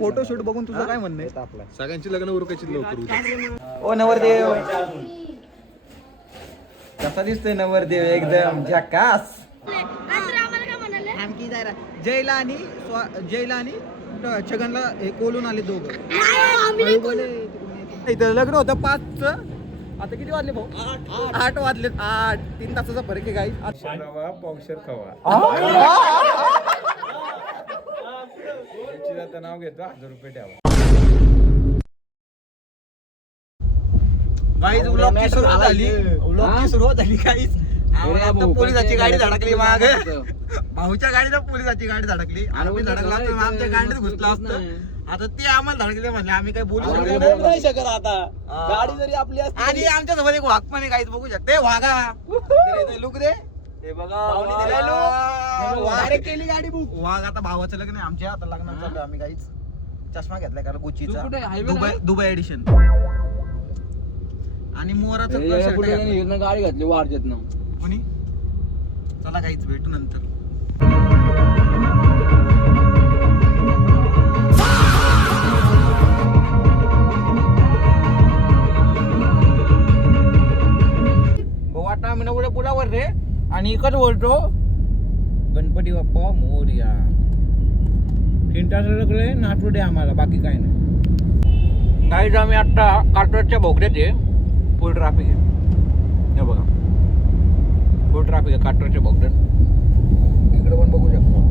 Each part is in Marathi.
फोटोशूट बघून तुझं काय म्हणणं आहे? सगळ्यांची लग्न उरकायची लवकर. ओ नवरदेव कसा दिसतोय नवरदेव एकदम झकास. जयला आणि छगनला हे कोलून आले दोघं. इथं लग्न होतं 5चं. आता किती वाजले भाऊ? 8 वाजले. 8 3 तासाचा फरक आहे गाई. पावशेर खवा नाव घेतो 1000 रुपये द्यावा. गाईज व्लॉगची सुरुवात झाली गाईज. पोलिसाची गाडी धडकली माग. भाऊच्या गाडीला पोलिसाची गाडी धडकली. आम्ही धडकला तर आमच्या गाडीत घुसला असतं. आता ते आम्हाला धडकले म्हणले आम्ही काही बोलू नाही शकत आता. गाडी जरी आपली असती आणि आमच्या सोबत एक वाघ पण आहे गाईज बघू शकते. वाघा लुक दे. हे बघा डायरेक्ट केली गाडी बुक. वाघ आता भावाचं लग्न आहे आमच्या. आता लग्नात चालू आम्ही गाईज. चष्मा घेतलाय कारण गुच्चीचा दुबई एडिशन आणि मोराचं गाडी घातली वारजेत ना कोणी. चला काहीच भेटू नंतर. भाऊ आता आम्ही नवड्या पुलावर रे आणि इकडं बोलतो गणपती बाप्पा मोरया. हिंटाचं लगले नाचू दे आम्हाला, बाकी काय नाही. काहीच आम्ही आता कार्टरच्या भोगड्यात आहे. फुल ट्रॅफिक आहे हे बघा. फुल ट्रॅफिक आहे कार्टरच्या भोगड्यात. इकडे पण बघू शकतो.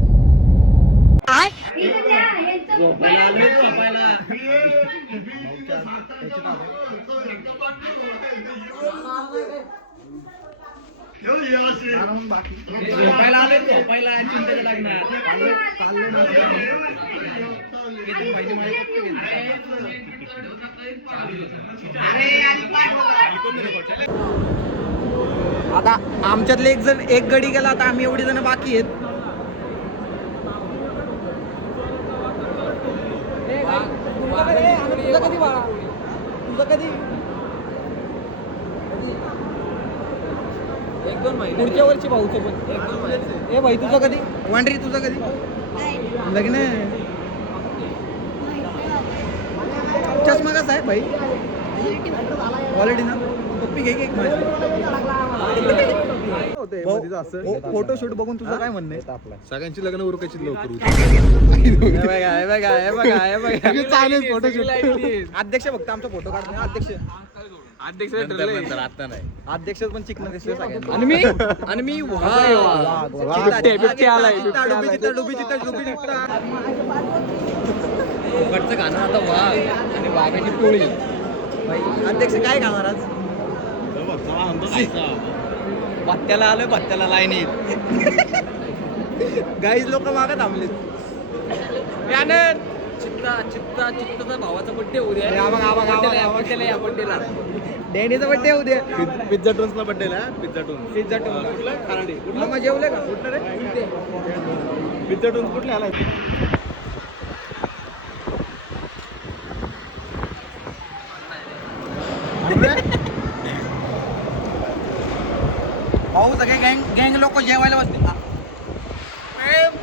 झोपायला आले झोपायला चिंतेला लागणार. आता आमच्यातले एक गडी गेला. आता आम्ही एवढी जण बाकी आहेत. तुझं कधी पुढच्या वर्षी भाऊचं पण. ए भाई तुझं कधी? वांडरी तुझं कधी लग्न? चष्मा कसा आहे भाई? क्वालिटी ना पप्पी घे एक फोटोशूट बघून तुझं काय म्हणणं आहे? सगळ्यांची लग्न उरकायची लवकर. चालेल फोटोशूट. अध्यक्ष फक्त आमचा फोटो काढतो. अध्यक्ष आता नाही. अध्यक्ष पण चिकन दिसले सगळ्यांना. आणि मी गाणं आता वाघ आणि वाघाची टोळी. अध्यक्ष काय खाणार आज? भत्त्याला आलोय. भत्त्याला लाईन येत गाईज लोक मागं थांबलेत. चित्ताचा भावाचा बड्डे उद्या. या बड्डेला डॅडीचा बड्डे उद्या. पिझ्झा टोन्सला बड्डेला. पिझ्झा टोन्स खराडी कुठला मग जेवले का? कुठलं रे पिझ्झा टोन्स कुठले आलाय? भाऊ सगळे गँग लोक जेवायला बसले.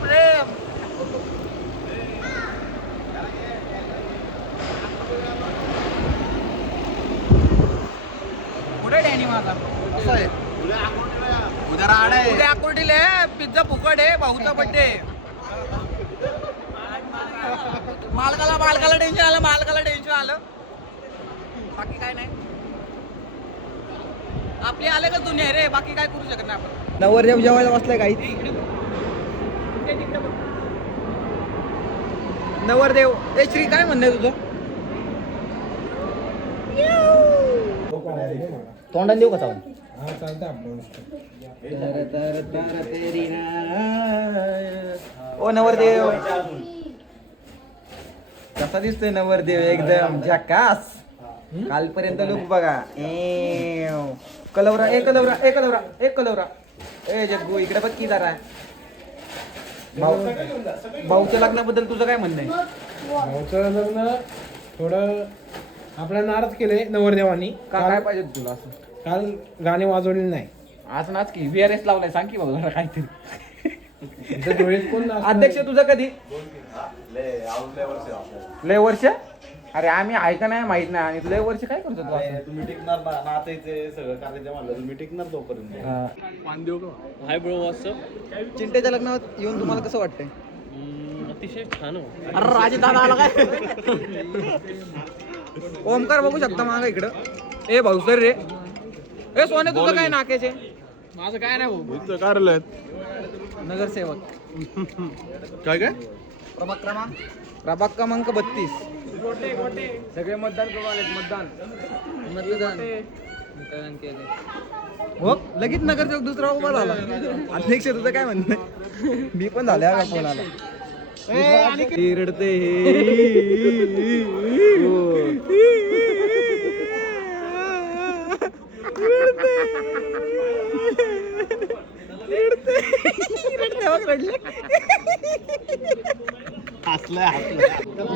प्रेम कुठे डॅनी माझा? असं आहे उद्या आकुर्डीला पिझ्झा फुकट आहे. भाऊचा बड्डे. मालकाला टेन्शन आलं. बाकी काय नाही. आपली आले का दुनिया रे. बाकी काय करू शकत नाही आपण. नवरदेव जेवायला बसलाय काही. नवरदेव ए श्री काय म्हणणं आहे तुझं? तोंडाने देऊ का चावून? ओ नवरदेव कसा दिसतोय नवरदेव एकदम झकास. कालपर्यंत लोक बघा. कलवरा ए जग्गू इकडे बघ की जरा. भाऊच्या लग्नाबद्दल तुझं काय म्हणणं आहे? भाऊचं लग्न थोडं आपल्या नाराज केलंय नवरदेवानी. काय पाहिजे तुला असं? काल गाणे वाजवले नाही. आज नाच की VRS लावलाय. सांग की भाऊ जरा काहीतरी. डोळेत कोण अध्यक्ष तुझं कधी? लय वर्ष अरे आम्ही आहे का नाही माहित नाही आणि लय वर्ष काय करतो तू असं? तुम्ही टिकणार ना नाचायचे सगळं करायचं म्हणलं तुम्ही टिकणार तोपर्यंत पान देऊ का हाय ब्रो व्हॉट्सअप. चिंटेच्या लग्नात येऊन तुम्हाला कसं वाटतंय? अतिशय छान हो. अरे राजे दादा आला काय? ओमकार बघू शकता मागा इकडं. ए भाऊ सर रे. ए सोने तुझं काय नाक्याचे? माझं काय नाही भाऊ. इथं कार्यालय नगरसेवक. काय काय प्रभाग क्रमांक 32. सगळे मतदान करू आले मतदान केले. हो लगेच नगरसेवक दुसरा उभा झाला. अध्यक्ष तुझं काय म्हणणं? मी पण झाले हा कोणाला रडते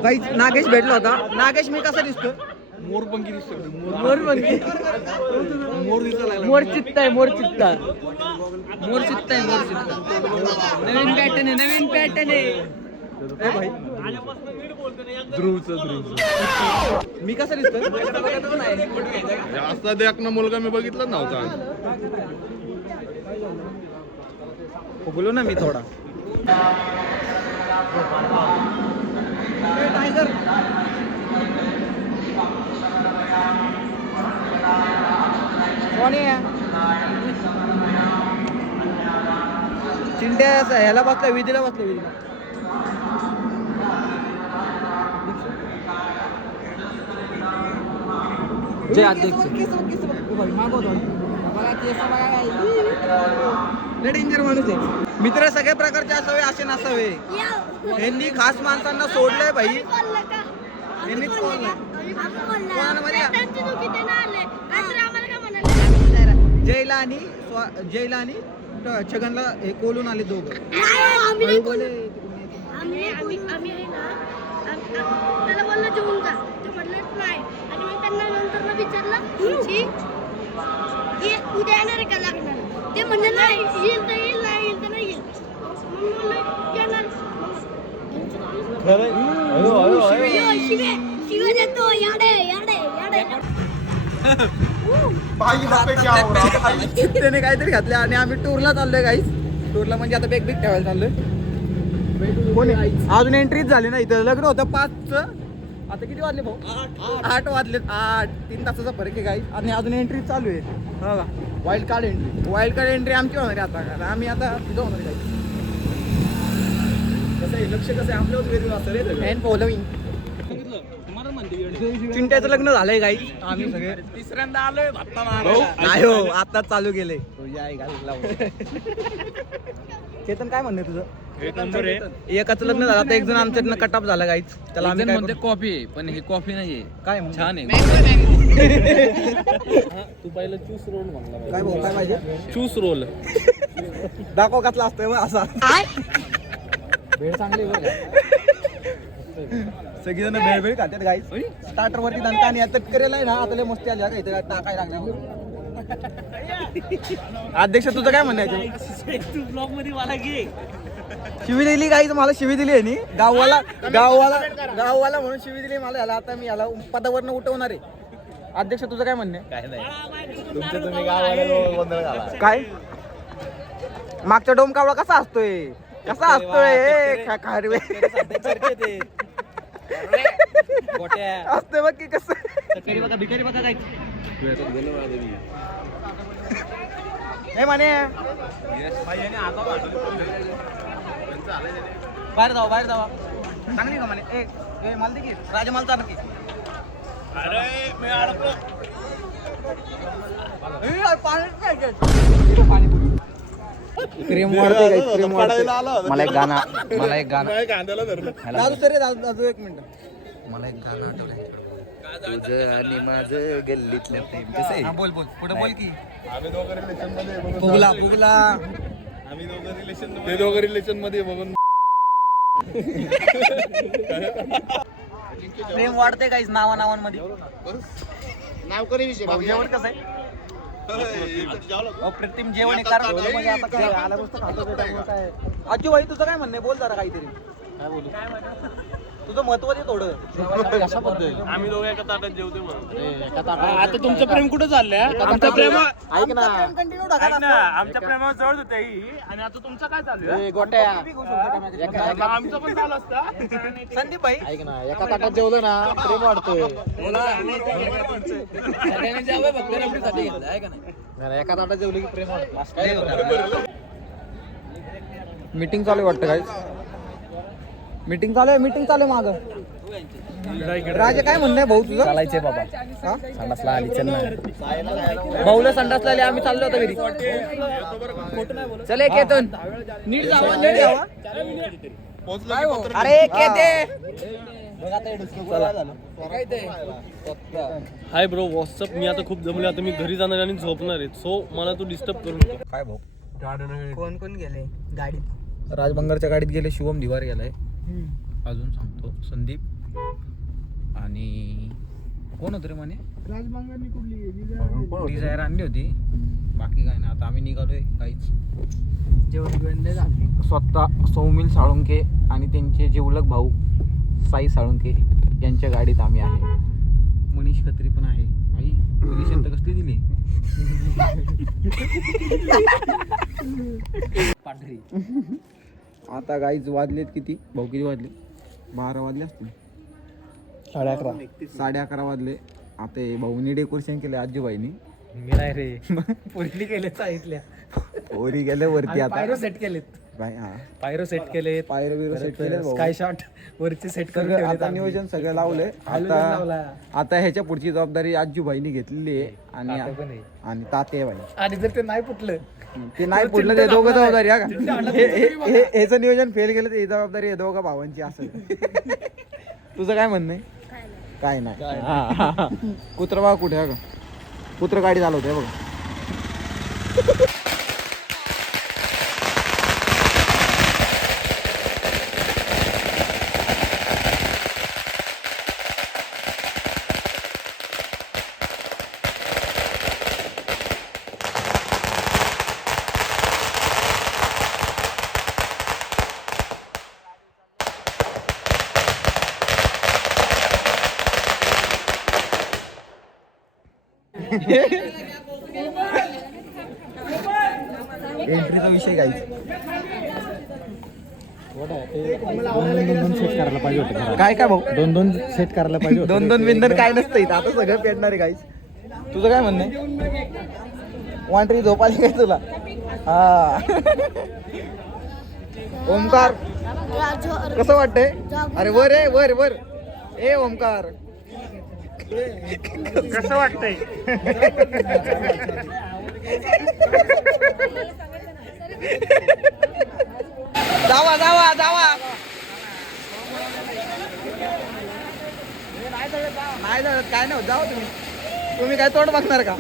काही नागेश भेटला होता. नागेश मी कसा दिसतो? मोरपंखी दिसतो मोर चित्ता आहे मोर चित्ता. मोर चित्ता आहे मोर चित्ता. नवीन पॅटर्न आहे नवीन पॅटर्न आहे. भाई मी कसा दिसतो? जास्त देख ना मुलगा मी बघितला नव्हता. बोलो ना मी थोडा टायगर. चिंट्या ह्याला बसला विधीला बसला विधीला. जय अध्यक्ष. डेंजर माणूस आहे. मित्र सगळ्या प्रकारचे असावे असे नसावे. यांनी खास माणसांना सोडलंय भाई. यांनी जयला आणि छगनला हे कोलून आले दोघं. त्याला बोललं जेवून जा ते म्हटलं नाही आणि मग त्यांना नंतर विचारलं की उद्या येणार आहे का लागणार ते म्हणले नाही येईल तर येईल नाही येईल तर नाही येईल म्हणून बोललं येणार शिवे देतो याडे याडे याडे त्याने काहीतरी घातले आणि आम्ही टूरला चाललोय गाईस. टूरला म्हणजे आता बेग ठेवायला चाललोय. कोणी अजून एंट्रीच झाली ना. इथं लग्न होतं 5चं. आता किती वाजले भाऊ? 8 वाजले. 3 तासाचा फरक आहे गाईस. आणि अजून एंट्री चालू आहे. हो का वाईल्ड कार्ड एंट्री आमची होणार आहे आता. कारण आम्ही आता तिथं होणार आहे गाईस. कसं आहे लक्ष कसं आहे आपल्यावर वेगळं असतं रे. Hand following. चिंट्याचं लग्न झालंय गाईस. आम्ही सगळे तिसऱ्यांदा आलोय भत्ता नाही हो आताच चालू केले. चेतन काय म्हणणे तुझं? एक नंबर आहे. एकाचं लग्न झालं आता एक जण आमच्यातनं कट ऑफ झाला गाईच. त्याला आम्ही काय मध्ये कॉफी आहे पण ही कॉफी नाहीये. काय म्हणू? छान आहे. तू पहिलं चूस रोल म्हणला काय भाऊ काय पाहिजे? चूस रोल. दाखव घातला असतोय मग असा. भेळ चांगली बघ. सगळी जण भेळ भेळ खातात गाईच. स्टार्टर वरती दणका आणि आता करेल आहे ना आता लय मस्ती आली का इथे टाकाय लागल्या. अध्यक्ष तुझं काय म्हणायचं? ब्लॉग मध्ये मला घे. शिवी दिली गाईच मला. शिवी दिली आहे नी गाववाला म्हणून शिवी दिली मला. याला आता मी याला पदावरनं उठवणार आहे. अध्यक्ष तुझं काय म्हणणे? काय नाही तुमच्या तुम्ही गावाला गोंधळ घाला. काय मागचा डोमकावळा कसा असतोय? कसा असतोय? खारवे असते बघ की कसं. भिकारी बघा काय. हे म्हणे बाहेर जावा चांगली का म्हणे. ए माल दे की राजमाल चालू की. क्रीम वाढते क्रीम वाढते. मला एक गाणं कांद्याला धरलं. दादू सर दादू एक मिनिट. मला एक गाणं आठवलंय. तुझं आणि माझं गल्लीतलं प्रेम कसं आहे? बोल पुढे बोल की. आम्ही दोघं रिलेशन मध्ये फुगला ते दोघं रिलेशन मध्ये बघून प्रेम वाढते काहीच नावांमध्ये. नाव करी विषय जेवण कसं आहे? अप्रतिम जेवण आहे. कारण म्हणजे आता काय आला गोष्ट खातो त्याच्यामुळे काय. आजू भाई तुझं काय म्हणणं आहे? बोल जरा काहीतरी. तुझं महत्व दे थोडं. आम्ही दोघं एका ताटात जेवतो आता तुमचं प्रेम कुठं चाललंय आमचं प्रेम ऐक ना कंटिन्यू टाका ना. आमच्या प्रेमावर जवळ होते ही आणि आता तुमचं काय चालू आहे गोट्या आमचं पण चालू असतं संदीप भाई ऐक ना एका ताटात जेवलं ना प्रेम वाढतोय. एका ताटात जेवलं की प्रेम वाढतं. मीटिंग चालू आहे वाटतं काय? मीटिंग चालू आहे माग. राजे काय म्हणणं आहे भाऊ तुझं? चालायचंय बाबा. संडासला आली चल ना. भाऊला संडासला आली आम्ही चाललो होतो घरी. चल केतन नीट जावा नीट जावा. अरे केते हाय ब्रो व्हॉट्सअप. मी आता खूप जमले. आता मी घरी जाणार आणि झोपणार आहे. सो मला तू डिस्टर्ब करू नको. काय भाऊ? कोण कोण गेले गाडीत? राजबंगारच्या गाडीत गेले. शुभम दिवार गेलाय. अजून सांगतो संदीप आणि कोण होतं रे म्हणे? डिझायर आणली होती. बाकी काय नाही. आता आम्ही निघालोय काहीच. स्वतः सौमिल साळुंके आणि त्यांचे जिवलग भाऊ साई साळुंके यांच्या गाडीत आम्ही आहे. मनीष खत्री पण आहे. आई पोझिशन तर कसली दिली. आता गाईच वाजलेत किती भाऊ? किती वाजले? 12 वाजले असतील. 11:30 वाजले. आता हे भाऊनी डेकोरेशन केलं आजीबाईनी. मी नाही रे पोरी केले सांगितल्या. ओरी गेले वरती. आता पायरो सेट केलेत. हा पायरो सेट केले. पायरो बिरो सेट केले. स्काय शॉट वरचे सेट करून सगळं ठेवलेत आता आम्ही. नियोजन सगळं लावलंय. लावला. आता ह्याच्या पुढची जबाबदारी आजीबाईनी घेतलेली आहे. आणि ताते बाई आणि जर ते नाही फुटलं ते नाही पडलं ते दोघं जबाबदारी हा का? ह्याचं नियोजन फेल केलं तर ही जबाबदारी आहे दोघा भावांची असेल. तुझं काय म्हणणं आहे? काय नाही. कुत्र बघा कुठे हा का? कुत्र गाडी चालवतोय बघा. एंट्रीचा विषय काय? काय काय भाऊ? 2-2 सेट करायला पाहिजे. 2-2 बिंदन काय नसतं इथं. आता सगळं पेटणार आहे काहीच. तुझं काय म्हणणं आहे? वांटरी झोप आली काय तुला? हा ओमकार कसं वाटतंय? अरे वर आहे वर वर. ए ओमकार कसं वाटतंय? जावा जावा जावा. नाही जळत काय नाही होत. जावा तुम्ही काय तोंड बघणार का?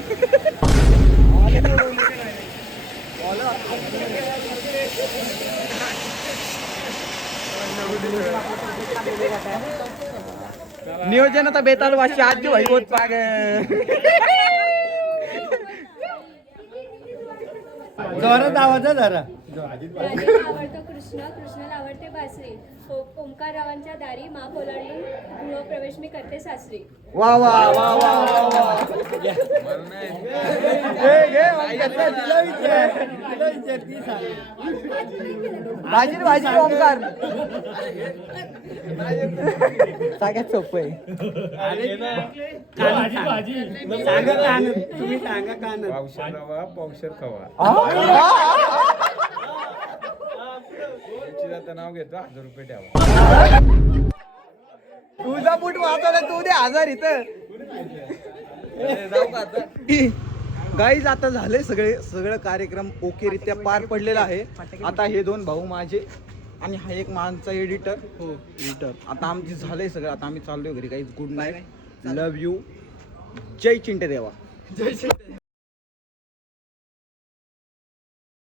नियोजन आता बेताल वाशी आजी भाई होत पाग. जोरात आवाज आहे जरा. राजेला आवडतो कृष्ण, कृष्णाला आवडते बासरी. ओंकाररावांच्या दारी माप ओलांडून गृहप्रवेश मी करते सासरी. वा वा वा वा वा. भाजी भाजी ओंकार सगळ्यात सोपं आहे. तुम्ही सांगा कान पावशेर रवा पावशेर खवा. नाव घेतो 1000 रुपये ठेवा. तुझा बूट वाचवला तू दे 1000 इथं. गाईज आता झाले सगळं कार्यक्रम ओकेरित्या पार पडलेला आहे. आता हे 2 भाऊ माझे आणि हा एक माझा एडिटर. हो एडिटर. आता आमची झालंय सगळं. आता आम्ही चाललोय घरी. Guys good night. Love you. जय चिंटे देवा. जय चिंटे.